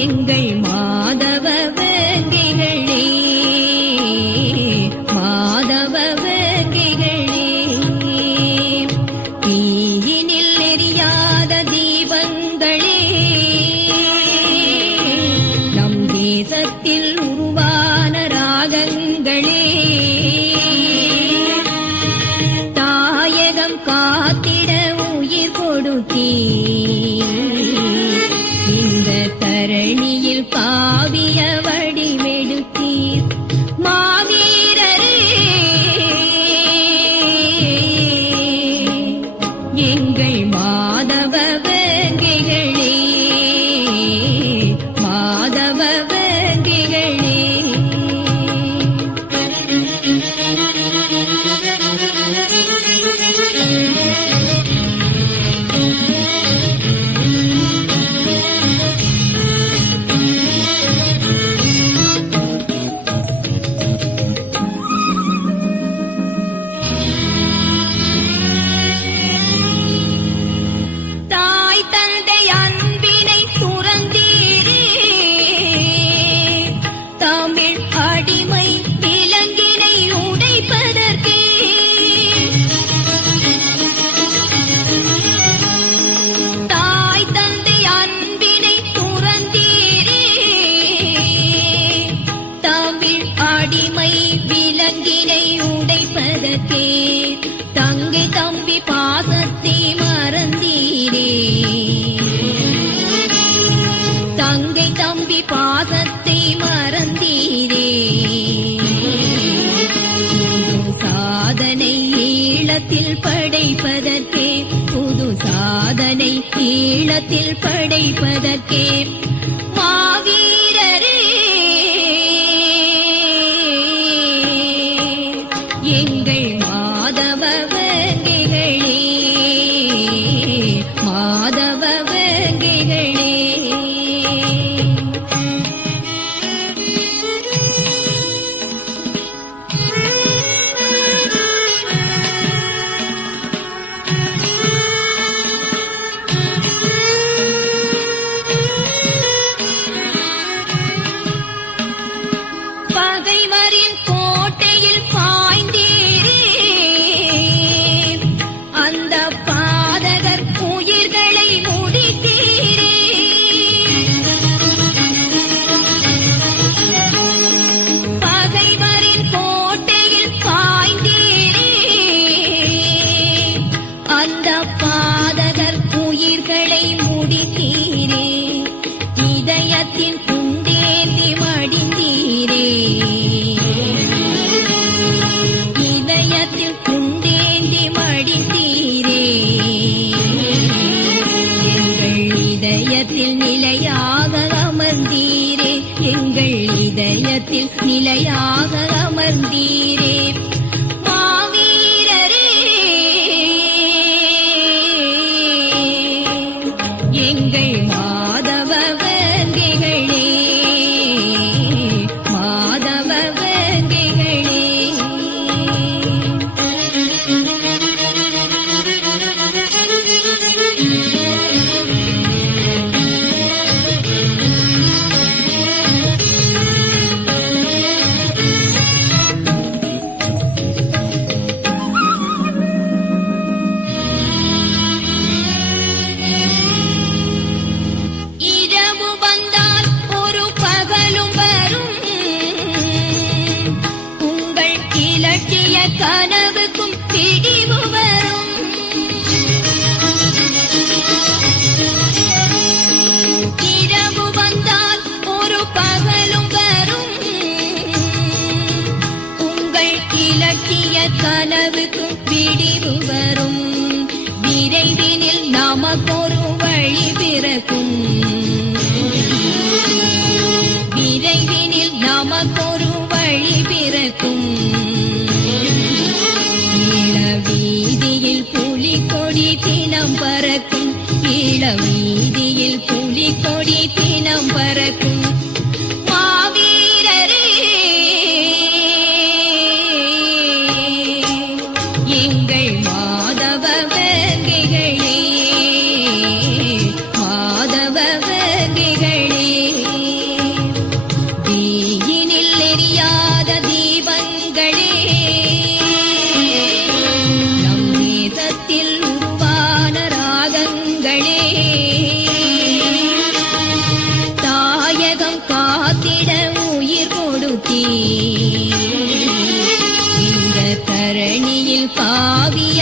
எங்கள் மாதவ வேங்கிகளே மாதவ வேங்கிகளே தீயினில் எரியாத தீபங்களே நம் தேசத்தில் காத்திட உயிர் கொடுத்தீ ஈழத்தில் படைப்பதற்கே புது சாதனை ஈழத்தில் படைப்பதற்கே. அமர்ந்தீரே எங்கள் இதயத்தில் நிலையாக அமர்ந்தீரே. மாவீரரே எங்கள் கனவுக்கும் பிடிவும் ஈழ வீதியில் புலிக்கொடி தினம் பறக்கும். உயிர் இந்த தரணியில் பாவிய